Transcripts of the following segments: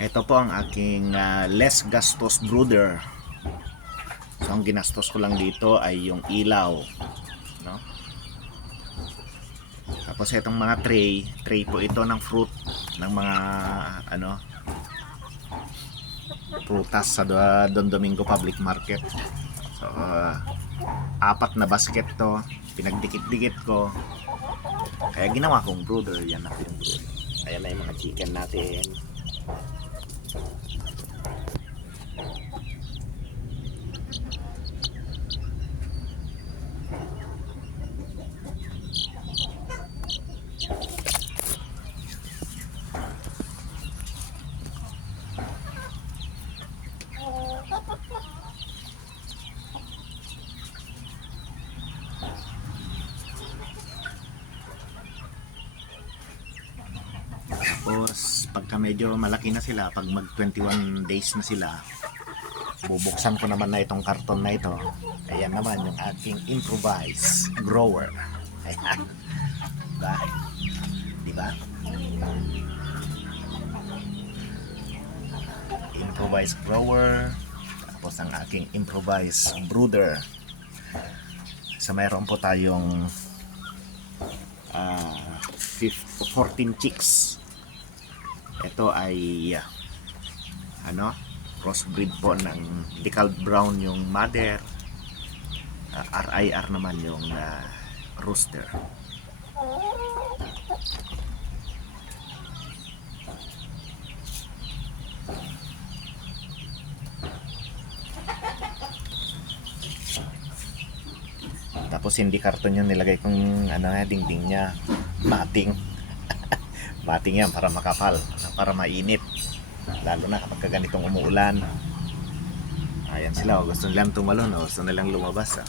Ito po ang aking less gastos brooder. So ang ginastos ko lang dito ay yung ilaw, no? Tapos itong mga tray po ito ng fruit, ng mga ano, prutas sa Don Domingo Public Market. So apat na basket to, pinagdikit-dikit ko. Kaya ginawa kong brooder. Yan na yung brooder. Ayan na yung mga chicken natin. Tapos pagka medyo malaki na sila, pag mag 21 days na sila, bubuksan ko naman na itong karton na ito. Ayan naman yung aking improvised grower. Ayan. Diba? Diba? Improvised grower. Tapos ang aking improvised brooder. So mayroon po tayong 14 chicks. Ito ay ano, crossbreed po ng decal brown yung mother, RIR naman yung rooster. Tapos hindi karton yung nilagay kong ano, dingding niya, mating. Mating yan para makapal, para mainit, lalo na kapag ganitong umuulan. Ayan sila, gusto nilang tumalon, gusto nilang lumabas.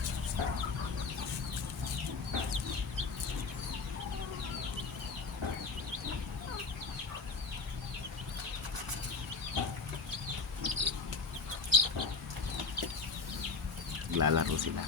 Naglalaro sila.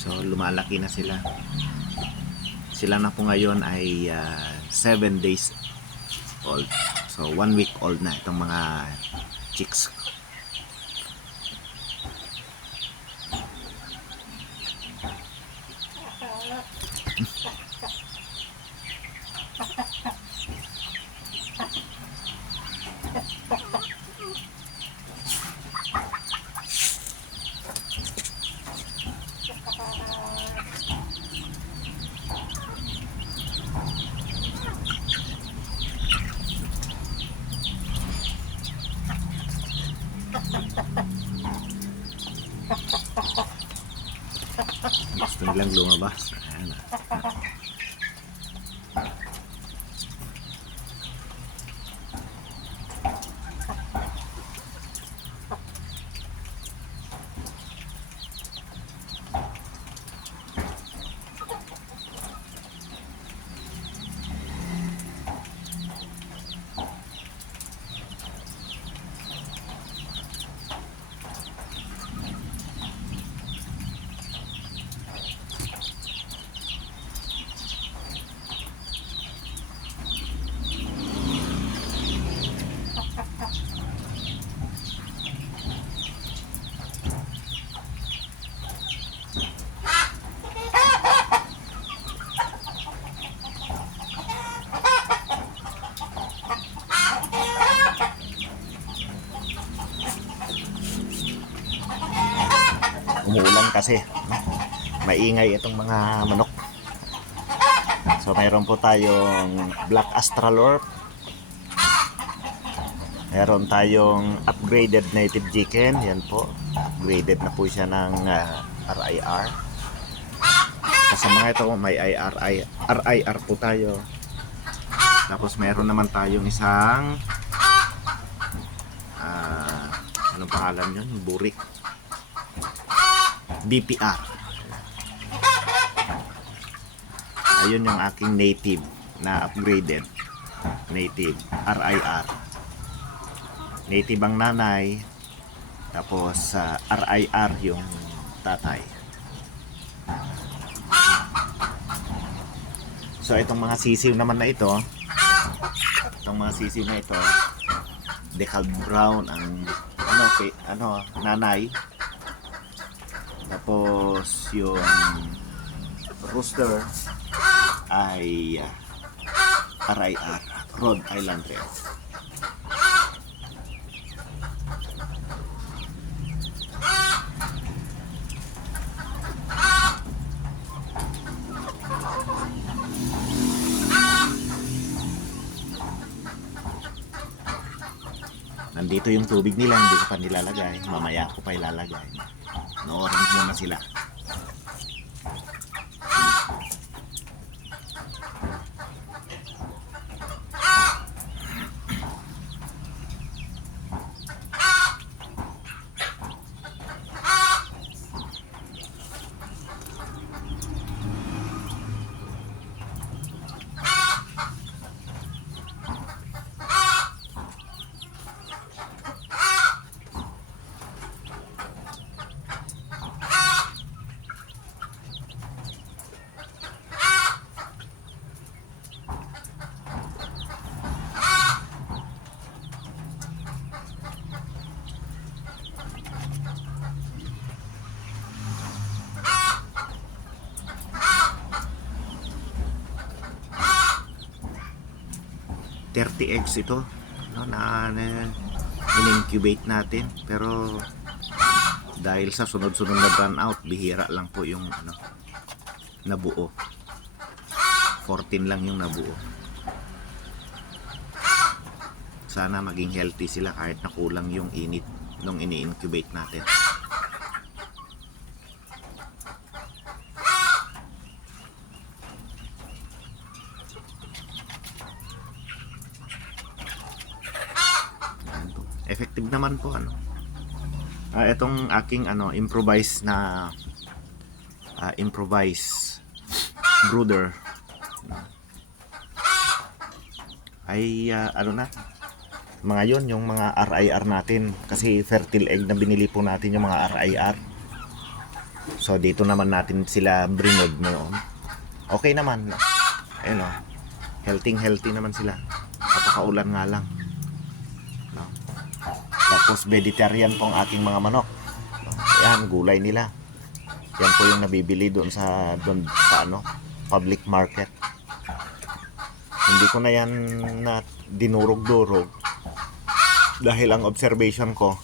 So lumalaki na sila. Sila na po ngayon ay 7 days old. So 1 week old na itong mga chicks. Gusto nilang lumabas. Ayan. kasi maingay itong mga manok. So mayroon po tayong Black Australorp. Meron tayong upgraded native chicken. Yan po. Upgraded na po siya ng RIR. Sa mga ito may RIR po tayo. Tapos meron naman tayong isang anong pangalan yun? Burik. BPR. Ayun yung aking native na upgraded. Native RIR. Native ang nanay. Tapos RIR yung tatay. So itong mga sisiw naman na ito, decal brown ang nanay. Tapos yung rooster ay RIR, Rhode Island Red. Nandito yung tubig nila, hindi ko pa nilalagay. Mamaya ko pa ilalagay. Noorin muna sila. Eggs ito, no, na in-incubate natin, pero dahil sa sunod-sunod na run out, bihira lang po yung nabuo. 14 lang yung nabuo. Sana maging healthy sila kahit nakulang yung init nung ini-incubate natin. Effective naman po itong aking improvised brooder ay mga yon, yung mga RIR natin, kasi fertile egg na binili po natin yung mga RIR. So dito naman natin sila brinod noon. Okay naman, ayun healthy naman sila, kapakaulan nga lang. Tapos vegetarian po ang aking mga manok. Ayan, gulay nila. Yan po yung nabibili doon sa public market. Hindi ko na yan na dinurog-durog dahil ang observation ko,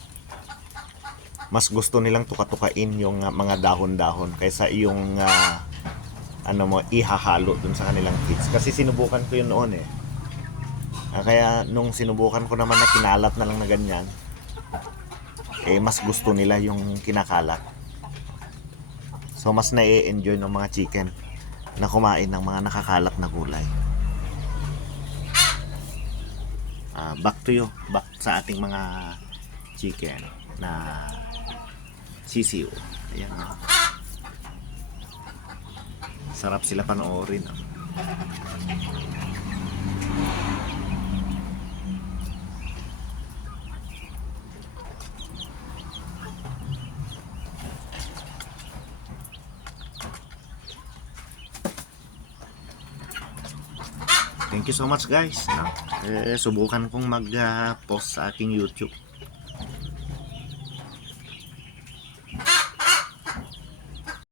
mas gusto nilang tuka-tukain yung mga dahon-dahon kaysa yung ihahalo doon sa kanilang feeds. Kasi sinubukan ko yun noon kaya nung sinubukan ko naman na kinalat na lang na ganyan, mas gusto nila yung kinakalat. So mas na-enjoy ng mga chicken na kumain ng mga nakakalat na gulay. Back sa ating mga chicken na sisiw. Ayan, sarap sila panoorin. Thank you so much guys. Subukan kong mag-post sa aking YouTube.